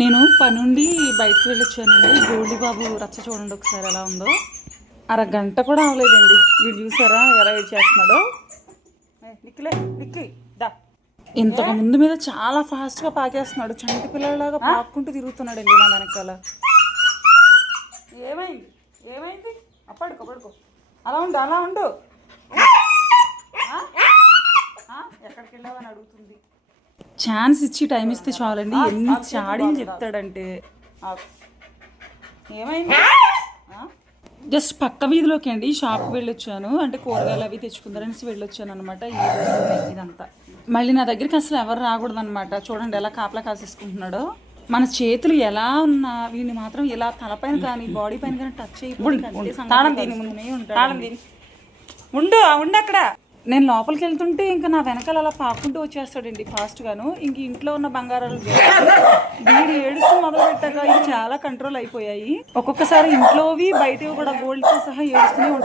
నేను పనుండి బయటకు వెళ్ళొచ్చానండి. గోల్డీ బాబు రచ్చ చూడండి ఒకసారి ఎలా ఉందో. అరగంట కూడా అవ్వలేదండి. వీడు చూసారా ఎలా ఏడ్ చేస్తున్నాడో. ఇంతకు ముందు మీద చాలా ఫాస్ట్గా పాకేస్తున్నాడు. చంటి పిల్లలాగా పాక్కుంటూ తిరుగుతున్నాడండి నా వెనకాల. ఏమైంది ఏమైంది? పడుకో అలా ఉండు ఎక్కడికి వెళ్ళావని అడుగుతుంది. ఛాన్స్ ఇచ్చి టైం ఇస్తే చాలండి. ఎన్ని చాడీలు చెప్తాడంటే. ఏమైంది? జస్ట్ పక్క వీధిలోకి అండి షాప్కి వెళ్ళొచ్చాను. అంటే కూరగాయలు అవి తెచ్చుకుందారనేసి వెళ్ళొచ్చాను అనమాట. ఇదంతా మళ్ళీ నా దగ్గరికి అసలు ఎవరు రాకూడదు అనమాట. చూడండి ఎలా కాపలా కాసేసుకుంటున్నాడో. మన చేతులు ఎలా ఉన్నా వీడిని మాత్రం ఇలా తలపైన కానీ బాడీ పైన కానీ టచ్ ఉండు అక్కడ. నేను లోపలికి వెళ్తుంటే ఇంకా నా వెనకాల అలా పాకుంటూ వచ్చేస్తాడండి ఫాస్ట్గాను. ఇంక ఇంట్లో ఉన్న బంగారాలు వీడు ఏడుస్తూ మొదలు పెట్టాక ఇవి చాలా కంట్రోల్ అయిపోయాయి. ఒక్కొక్కసారి ఇంట్లోవి బయటవి కూడా గోల్డ్తో సహా ఏడుస్తూనే ఉంటాయి.